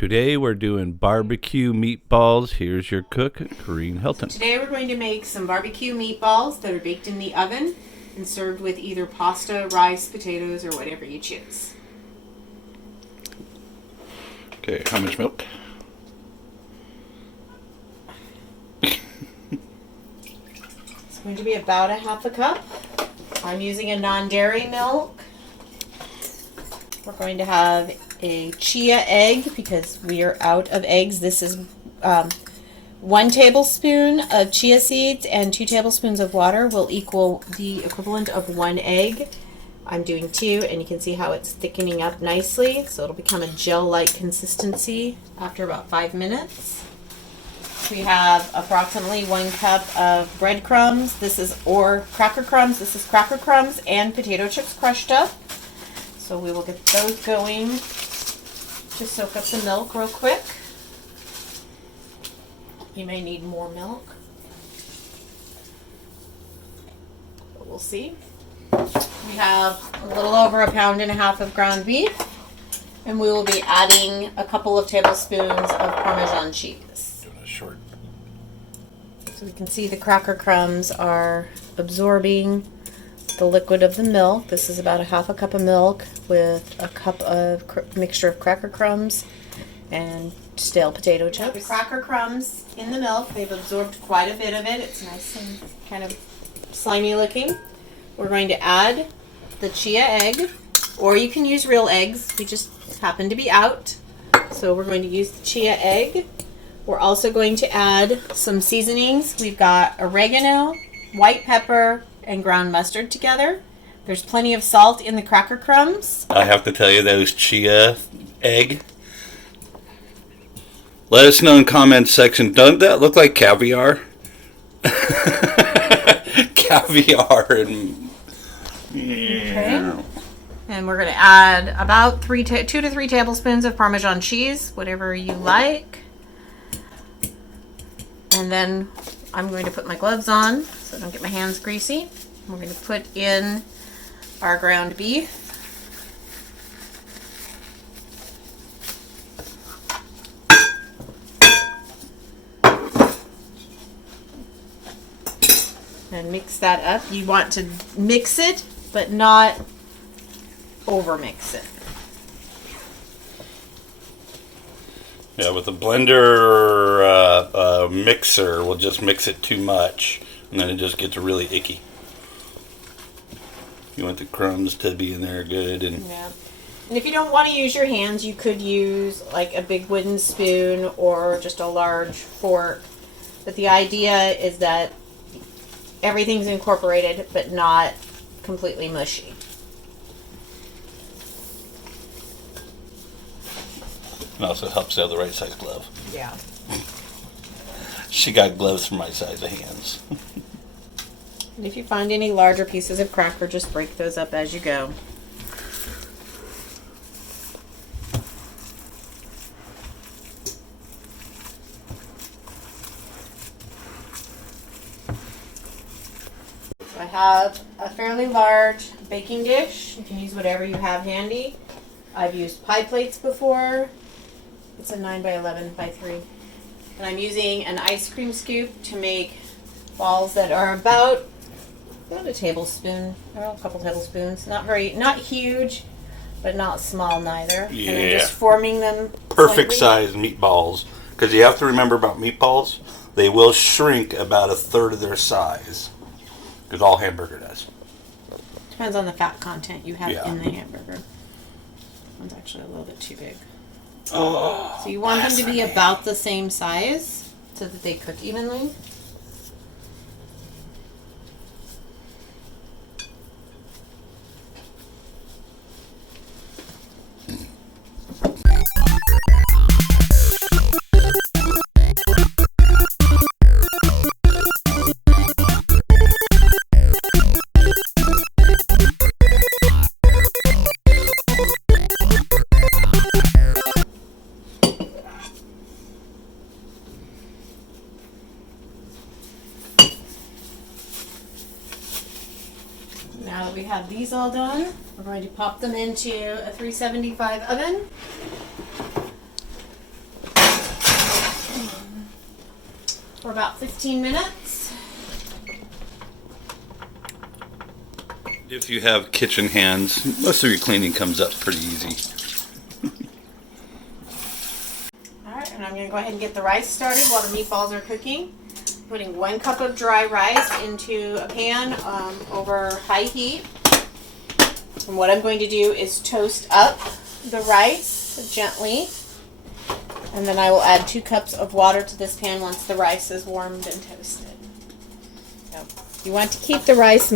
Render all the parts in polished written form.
Today we're doing barbecue meatballs. Here's your cook, Corrine Helton. Today we're going to make some barbecue meatballs that are baked in the oven and served with either pasta, rice, potatoes, or whatever you choose. Okay, how much milk? It's going to be about a half a cup. I'm using a non-dairy milk. We're going to have a chia egg because we are out of eggs. This is 1 tablespoon of chia seeds and 2 tablespoons of water will equal the equivalent of 1 egg. I'm doing 2, and you can see how it's thickening up nicely, so it'll become a gel-like consistency after about 5 minutes. We have approximately 1 cup of breadcrumbs. Or cracker crumbs. This is cracker crumbs and potato chips crushed up. So we will get those going to soak up the milk real quick. You may need more milk, but we'll see. We have a little over 1.5 pounds of ground beef, and we will be adding a couple of tablespoons of Parmesan cheese. Doing a short. So we can see the cracker crumbs are absorbing the liquid of the milk. This is about 1/2 cup of milk with a cup of mixture of cracker crumbs and stale potato chips. The cracker crumbs in the milk, they've absorbed quite a bit of it. It's nice and kind of slimy looking. We're going to add the chia egg, or you can use real eggs. We just happen to be out, so we're going to use the chia egg. We're also going to add some seasonings. We've got oregano, white pepper, and ground mustard together. There's plenty of salt in the cracker crumbs. I have to tell you, those chia egg. Let us know in comments section. Doesn't that look like caviar? Caviar and okay. And we're going to add about 2 to 3 tablespoons of Parmesan cheese, whatever you like. And then I'm going to put my gloves on so I don't get my hands greasy. We're going to put in our ground beef. And mix that up. You want to mix it, but not over mix it. yeah, with a blender or mixer, we'll just mix it too much, and then it just gets really icky. You want the crumbs to be in there good, and yeah. And if you don't want to use your hands, you could use like a big wooden spoon or just a large fork. But the idea is that everything's incorporated, but not completely mushy. it also helps to have the right size glove. Yeah. She got gloves for my size of hands. And if you find any larger pieces of cracker, just break those up as you go. I have a fairly large baking dish. You can use whatever you have handy. I've used pie plates before. It's a 9 by 11 by 3. And I'm using an ice cream scoop to make balls that are about a tablespoon, or a couple tablespoons. Not huge, but not small neither. Yeah. And I'm just forming them Perfect slightly. size meatballs. Because you have to remember about meatballs, they will shrink about 1/3 of their size. Because all hamburger does. Depends on the fat content you have Yeah. in the hamburger. One's actually a little bit too big. Oh, So you want them to be about the same size so that they cook evenly. Now that we have these all done, we're going to pop them into a 375 oven. for about 15 minutes. If you have kitchen hands, most of your cleaning comes up pretty easy. Alright, and I'm going to go ahead and get the rice started while the meatballs are cooking. Putting 1 cup of dry rice into a pan over high heat. And what I'm going to do is toast up the rice gently. And then I will add 2 cups of water to this pan once the rice is warmed and toasted. So you want to keep the rice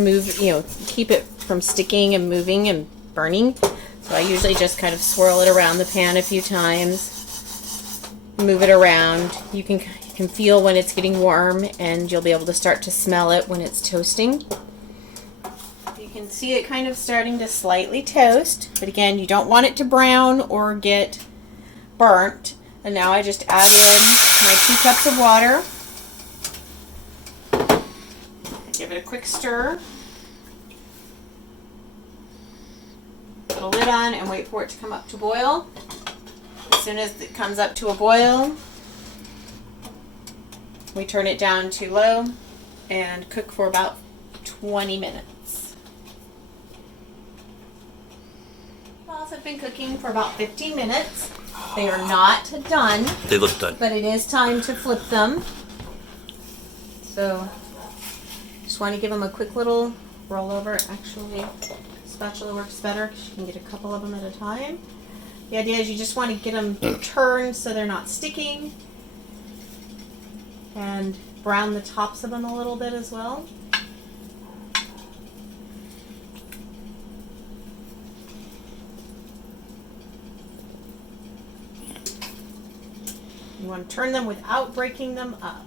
keep it from sticking and moving and burning. So I usually just kind of swirl it around the pan a few times, move it around. You can feel when it's getting warm, and you'll be able to start to smell it when it's toasting. You can see it kind of starting to slightly toast, but again, you don't want it to brown or get burnt. And now I just add in my 2 cups of water. Give it a quick stir. Put a lid on and wait for it to come up to boil. As soon as it comes up to a boil, we turn it down to low and cook for about 20 minutes. Meatballs have been cooking for about 15 minutes. They are not done. They look done. But it is time to flip them. So just want to give them a quick little roll over. Actually, spatula works better because you can get a couple of them at a time. The idea is you just want to get them turned so they're not sticking. And brown the tops of them a little bit as well. You want to turn them without breaking them up.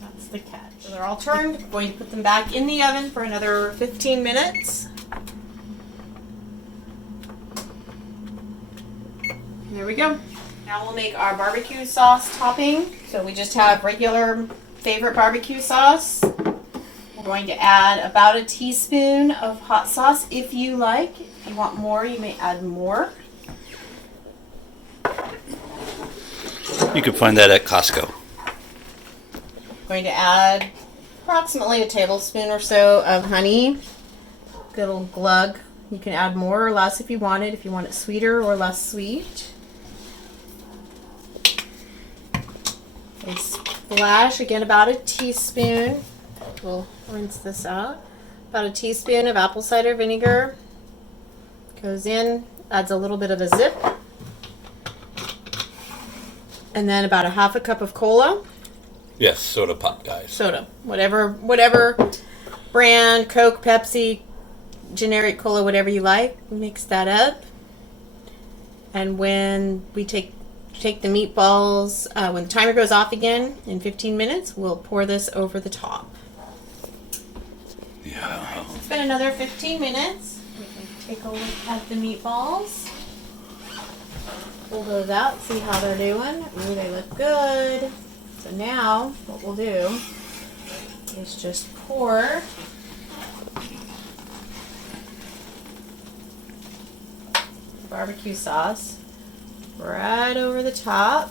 That's the catch. So they're all turned. I'm going to put them back in the oven for another 15 minutes. There we go. Now we'll make our barbecue sauce topping. So we just have regular favorite barbecue sauce. We're going to add about a teaspoon of hot sauce if you like. If you want more, you may add more. You can find that at Costco. Going to add approximately a tablespoon or so of honey. Good little glug. You can add more or less if you want it sweeter or less sweet. A splash, again about a teaspoon. We'll rinse this out. About a teaspoon of apple cider vinegar. Goes in, adds a little bit of a zip. And then about a half a cup of cola. Yes, soda pop, guys. Soda. Whatever brand, Coke, Pepsi, generic cola, whatever you like. Mix that up. And when we take the meatballs, when the timer goes off again in 15 minutes, we'll pour this over the top. Yeah. It's been another 15 minutes. We can take a look at the meatballs. Pull those out, see how they're doing. Ooh, they look good. So now, what we'll do is just pour barbecue sauce right over the top.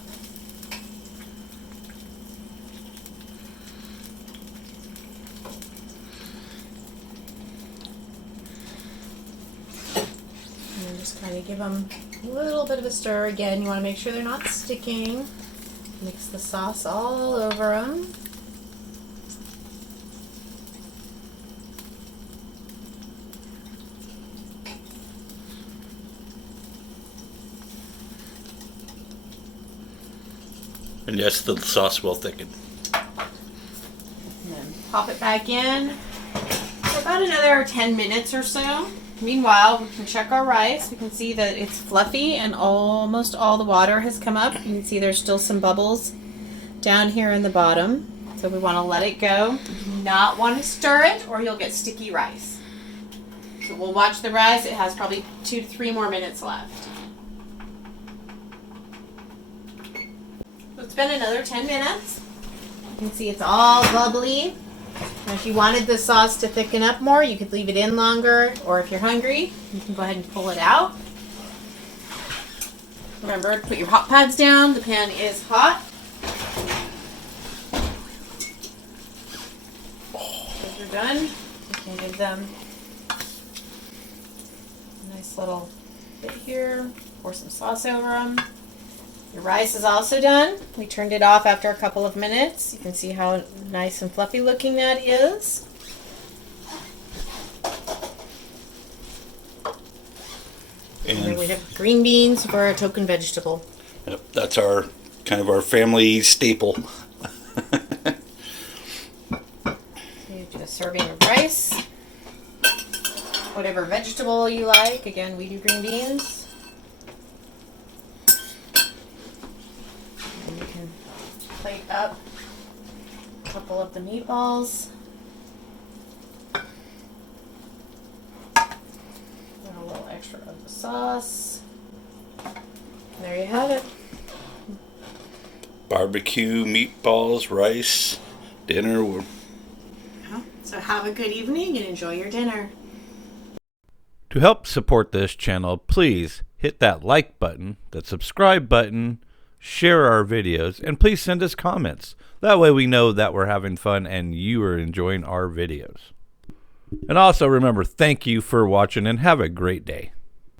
And then just kind of give them a little bit of a stir. Again, you want to make sure they're not sticking. Mix the sauce all over them. And yes, the sauce will thicken. And then pop it back in for about another 10 minutes or so. Meanwhile, we can check our rice. We can see that it's fluffy and almost all the water has come up. You can see there's still some bubbles down here in the bottom. So we want to let it go. You do not want to stir it or you'll get sticky rice. So we'll watch the rice. It has probably 2 to 3 more minutes left. So it's been another 10 minutes. You can see it's all bubbly. Now, if you wanted the sauce to thicken up more, you could leave it in longer, or if you're hungry, you can go ahead and pull it out. Remember to put your hot pads down. The pan is hot. done, you can give them a nice little bit here. Pour some sauce over them. Your rice is also done. We turned it off after a couple of minutes. You can see how nice and fluffy looking that is. And then we have green beans for a token vegetable. Yep, that's our kind of our family staple. You do a serving of rice. Whatever vegetable you like. Again, we do green beans. And you can plate up a couple of the meatballs. And a little extra of the sauce. There you have it. Barbecue, meatballs, rice, dinner. So have a good evening and enjoy your dinner. To help support this channel, please hit that like button, that subscribe button, share our videos, and please send us comments. That way we know that we're having fun and you are enjoying our videos. And also remember, thank you for watching and have a great day.